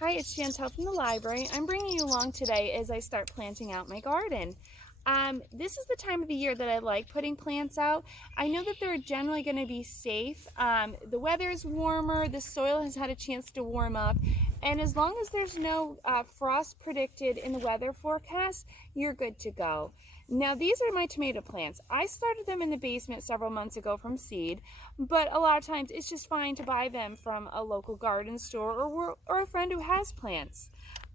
Hi, it's Chantal from the library. I'm bringing you along today as I start planting out my garden. This is the time of the year that I like putting plants out. I know that they're generally going to be safe. The weather is warmer, the soil has had a chance to warm up, and as long as there's no frost predicted in the weather forecast, you're good to go. Now, these are my tomato plants. I started them in the basement several months ago from seed, but a lot of times it's just fine to buy them from a local garden store or a friend who has plants.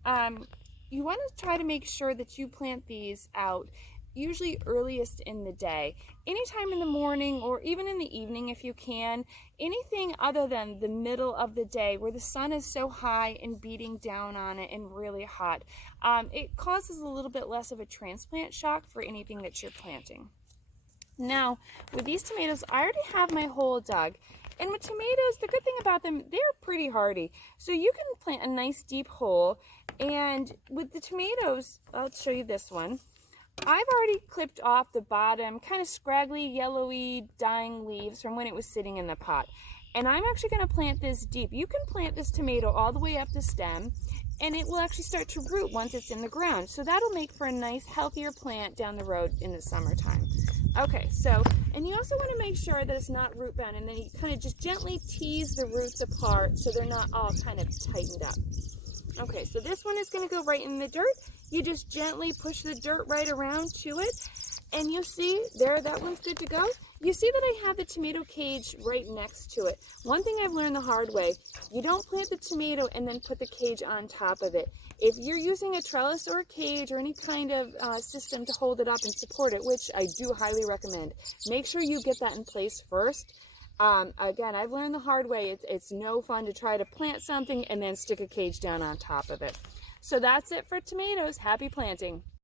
You want to try to make sure that you plant these out usually earliest in the day, anytime in the morning or even in the evening if you can, anything other than the middle of the day where the sun is so high and beating down on it and really hot. It causes a little bit less of a transplant shock for anything that you're planting. Now, with these tomatoes, I already have my hole dug. And with tomatoes, the good thing about them, they're pretty hardy. So you can plant a nice deep hole. And with the tomatoes, I'll show you this one. I've already clipped off the bottom, kind of scraggly, yellowy, dying leaves from when it was sitting in the pot. And I'm actually going to plant this deep. You can plant this tomato all the way up the stem, and it will actually start to root once it's in the ground. So that'll make for a nice, healthier plant down the road in the summertime. Okay, so, and you also want to make sure that it's not root bound, and then you kind of just gently tease the roots apart so they're not all kind of tightened up. Okay, so this one is going to go right in the dirt. You just gently push the dirt right around to it, and you'll see there, that one's good to go. You see that I have the tomato cage right next to it. One thing I've learned the hard way, you don't plant the tomato and then put the cage on top of it. If you're using a trellis or a cage or any kind of system to hold it up and support it, which I do highly recommend, make sure you get that in place first. Again, I've learned the hard way. It's no fun to try to plant something and then stick a cage down on top of it. So that's it for tomatoes. Happy planting.